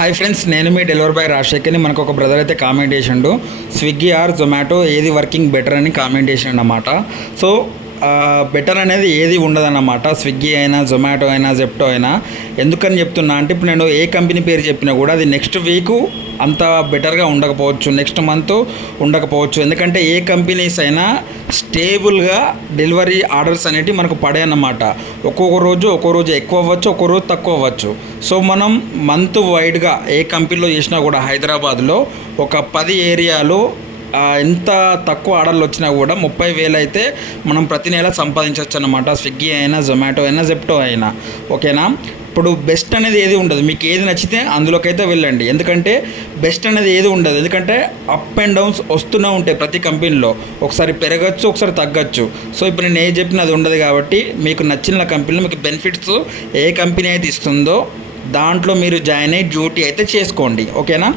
Hi friends, నేను మీ delivery boy రాజశేఖర్ని. మనకు ఒక బ్రదర్ అయితే కామెంట్ చేసిండు, స్విగ్గీ ఆర్ జొమాటో ఏది వర్కింగ్ బెటర్ అని కామెంట్ చేసిండు అన్నమాట. సో బెటర్ అనేది ఏది ఉండదన్నమాట. స్విగ్గీ అయినా, జొమాటో అయినా, జెప్టో అయినా. ఎందుకని చెప్తున్నా అంటే, ఇప్పుడు నేను ఏ కంపెనీ పేరు చెప్పినా కూడా అది నెక్స్ట్ వీకు అంత బెటర్గా ఉండకపోవచ్చు, నెక్స్ట్ మంత్ ఉండకపోవచ్చు. ఎందుకంటే ఏ కంపెనీస్ అయినా స్టేబుల్గా డెలివరీ ఆర్డర్స్ అనేవి మనకు పడే అన్నమాట. ఒక్కో రోజు ఎక్కువ అవ్వచ్చు, ఒక్కో రోజు తక్కువ అవ్వచ్చు. సో మనం మంత్ వైడ్గా ఏ కంపెనీలో చేసినా కూడా హైదరాబాద్లో ఒక 10 ఏరియాలో ఎంత తక్కువ ఆర్డర్లు వచ్చినా కూడా 30,000 అయితే మనం ప్రతి నెల సంపాదించవచ్చు అన్నమాట. స్విగ్గీ అయినా, జొమాటో అయినా, జెప్టో అయినా. ఓకేనా? ఇప్పుడు బెస్ట్ అనేది ఏది ఉండదు. మీకు ఏది నచ్చితే అందులోకైతే వెళ్ళండి. ఎందుకంటే బెస్ట్ అనేది ఏది ఉండదు. ఎందుకంటే అప్ అండ్ డౌన్స్ వస్తూనే ఉంటాయి ప్రతి కంపెనీలో. ఒకసారి పెరగచ్చు, ఒకసారి తగ్గచ్చు. సో ఇప్పుడు నేను ఏది చెప్పినా అది ఉండదు. కాబట్టి మీకు నచ్చిన కంపెనీలో మీకు బెనిఫిట్స్ ఏ కంపెనీ అయితే ఇస్తుందో దాంట్లో మీరు జాయిన్ అయ్యి డ్యూటీ అయితే చేసుకోండి. ఓకేనా?